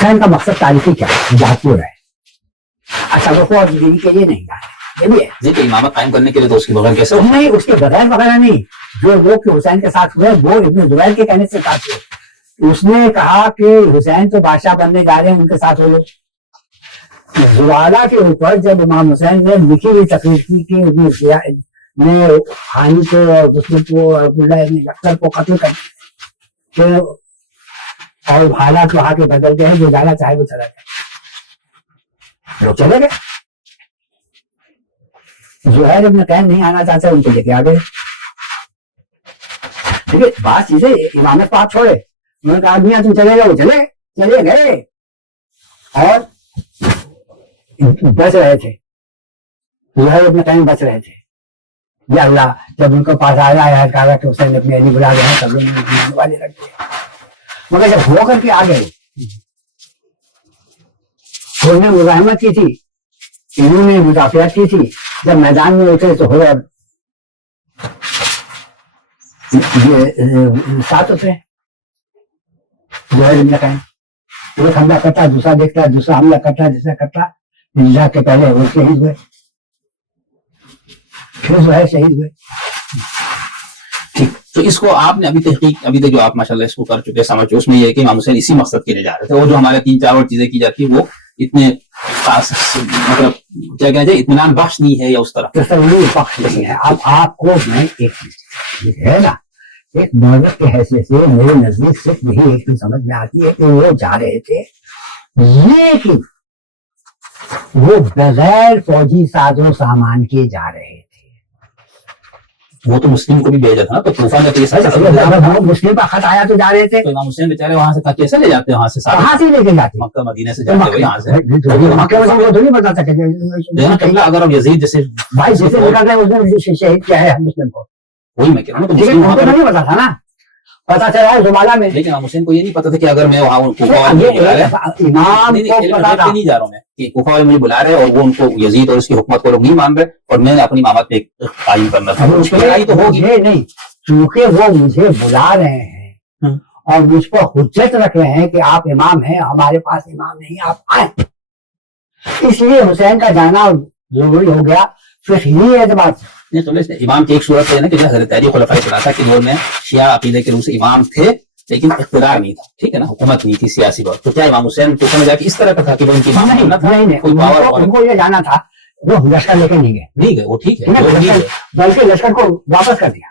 हुसैन का मकसद तारीखी क्या है, जाती रहे। अच्छा वो और जिंदगी के लिए नहीं जाते, ये भी है जी कि इमामत कायम करने के लिए तो उसके बगैर कैसे हो? नहीं, उसके बगैर वगैरह नहीं। जो लोग के हुसैन के साथ हुए वो इब्न जुबैर के कहने से साथ हुए। उसने कहा कि हुसैन तो बादशाह बनने जा रहे हैं, उनके साथ हो लो। जुवाला के ऊपर जब इमाम हुसैन ने लिखी हुई तकरीर की कि ने हानी को और दुश्मन को अब्दुल्लाह इब्न अख्तर को कत्ल कर के, और हालात वहां के बदल गए, जो जाना चाहे वो चला गया, लोग चले गए। ज़ुहैर इब्न कैन नहीं आना चाहते, उनको लेके आ गए। ठीक है, बात चीजें इमामत को आप छोड़े, उन्होंने कहा आदमी तुम चले जाओ, चले गए और बच रहे थे। ज़ुहैर इब्न कैन बच रहे थे। या अल्लाह, जब उनको पास आया याद कहा कि हुसैन अपने अली बुला गए हैं, सब लोग वाले रख दिए। मगर जब हो करके आ गए, उन्होंने मुज़ाहमत की थी, इन्होंने मुदाफ़ियत की थी, जब मैदान में उतरे तो हो ये साथ उतरे। ज़ुहैर इब्न कैन एक हमला करता, दूसरा देखता, दूसरा हमला करता, दूसरा करता, निजा के पहले वो शहीद हुए, फिर ज़ुहैर शहीद हुए। ठीक, तो इसको आपने अभी तक जो आप माशाल्लाह इसको कर चुके समझ चुके, उसमें ये है कि इमाम हुसैन इसी मकसद के लिए जा रहे थे। वो जो हमारे 3-4 और चीजें की जाती है वो इतने मतलब क्या कहना चाहिए, इत्मीनान बख्श नहीं है या उस तरह बख्श नहीं है। अब आपको मैं एक है ना, एक मौलवी के हैसियत से मेरे नजदीक सिर्फ यही एक समझ में आती है कि वो जा रहे थे, लेकिन वो बगैर फौजी साजो सामान के जा रहे थे। वो तो मुस्लिम को भी भेजा था ना, तो तूफान में तो मुस्लिम का खत आया तो जा रहे थे। तो इमाम हुसैन बेचारे वहां से कैसे ले जाते हैं, वहां से कहाँ से लेके जाते, मक्का मदीने से जाते हैं, यहाँ से थोड़ी बता सके। अगर हम यजीद जैसे भाई जैसे निकल रहे उसने शहीद किया है मुस्लिम को, वही मैं कह रहा हूँ, तो नहीं पता था ना, पता चला है जुमाला में। लेकिन इमाम हुसैन को ये नहीं पता था कि अगर मैं वहाँ इमाम को नहीं जा रहा हूँ मैं, कि कुफा वाले मुझे बुला रहे और वो उनको यजीद और उसकी हुकूमत को लोग नहीं मान रहे और मैंने अपनी इमामत पे कायम करना था, उसमें लड़ाई तो होगी नहीं, चूंकि वो मुझे बुला रहे हैं और मुझ पर हुज्जत रख रहे हैं कि आप इमाम हैं, हमारे पास इमाम नहीं, आप आए, इसलिए हुसैन का जाना जरूरी हो गया। फिर ये एतबार नहीं, तो इमाम की एक सूरत है ना कि हज़रत अली खुलफाए सलासा के दौर में शिया अकीदे के रूप से इमाम थे, लेकिन इख्तियार नहीं था, ठीक है ना, हुकूमत नहीं थी, सियासी बात। तो क्या इमाम हुसैन तो समझ कि इस तरह का था कि वो उनकी इमाम नहीं, कोई पावर, उनको ये जाना था, वो लश्कर लेके नहीं गए, वो ठीक है, बल्कि लश्कर को वापस कर दिया।